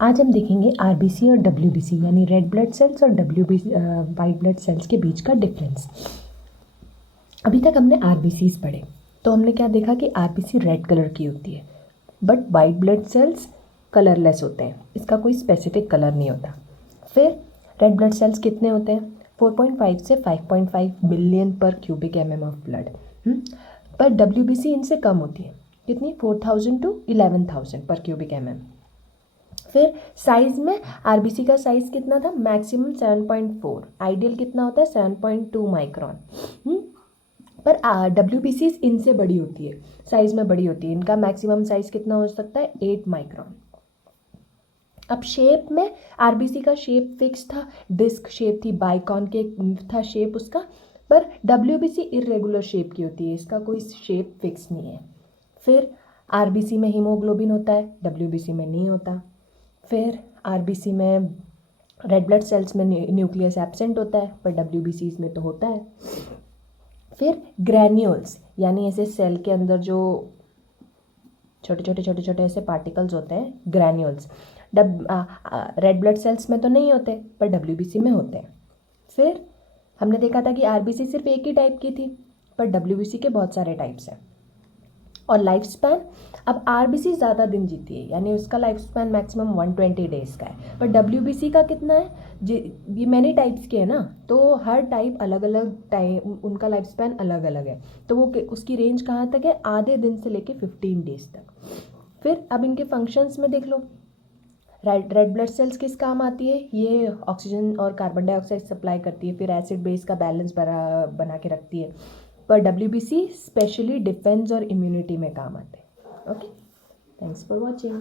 आज हम देखेंगे आरबीसी और डब्ल्यूबीसी यानी रेड ब्लड सेल्स और डब्ल्यूबीसी वाइट ब्लड सेल्स के बीच का डिफरेंस। अभी तक हमने आरबीसीज पढ़े तो हमने क्या देखा कि आरबीसी रेड कलर की होती है but white blood cells colourless होते हैं, इसका कोई स्पेसिफिक कलर नहीं होता। फिर रेड ब्लड सेल्स कितने होते हैं? 4.5 से 5.5 बिलियन पर क्यूबिक एम ऑफ ब्लड। पर डब्ल्यूबीसी इनसे कम होती है, कितनी? 4,000 टू 11,000 पर क्यूबिक एम। फिर साइज में आरबीसी का साइज कितना था? मैक्सिमम 7.4, आइडियल कितना होता है? 7.2 माइक्रोन। पर डब्ल्यूबीसी इनसे बड़ी होती है, साइज में बड़ी होती है। इनका मैक्सिमम साइज कितना हो सकता है? 8 माइक्रोन। अब शेप में आरबीसी का शेप फिक्स था, डिस्क शेप थी, बाइकॉन के था शेप उसका। पर डब्ल्यूबीसी इरेगुलर शेप की होती है, इसका कोई शेप फिक्स नहीं है। फिर आरबीसी में हीमोग्लोबिन होता है, डब्ल्यूबीसी में नहीं होता। फिर आरबीसी में रेड ब्लड सेल्स में न्यूक्लियस एब्सेंट होता है, पर डब्ल्यूबीसीज में तो होता है। फिर ग्रैन्यूल्स यानी ऐसे सेल के अंदर जो छोटे छोटे ऐसे पार्टिकल्स होते हैं, ग्रैन्यूल्स, रेड ब्लड सेल्स में तो नहीं होते पर डब्ल्यूबीसी में होते हैं। फिर हमने देखा था कि आरबीसी सिर्फ एक ही टाइप की थी, पर डब्ल्यूबीसी के बहुत सारे टाइप्स हैं। और लाइफ स्पैन, अब आरबीसी ज़्यादा दिन जीती है यानी उसका लाइफ स्पैन मैक्सिमम 120 डेज़ का है, पर डब्ल्यूबीसी का कितना है? ये मैनी टाइप्स के है ना, तो हर टाइप अलग अलग टाइम, उनका लाइफ स्पैन अलग अलग है। तो वो उसकी रेंज कहाँ तक है? आधे दिन से लेके 15 डेज तक। फिर अब इनके फंक्शंस में देख लो। रेड ब्लड सेल्स किस काम आती है? ये ऑक्सीजन और कार्बन डाइऑक्साइड सप्लाई करती है, फिर एसिड बेस का बैलेंस बना के रखती है। पर डब्ल्यूबीसी स्पेशली डिफेंस और इम्यूनिटी में काम आते हैं। Okay, thanks for watching.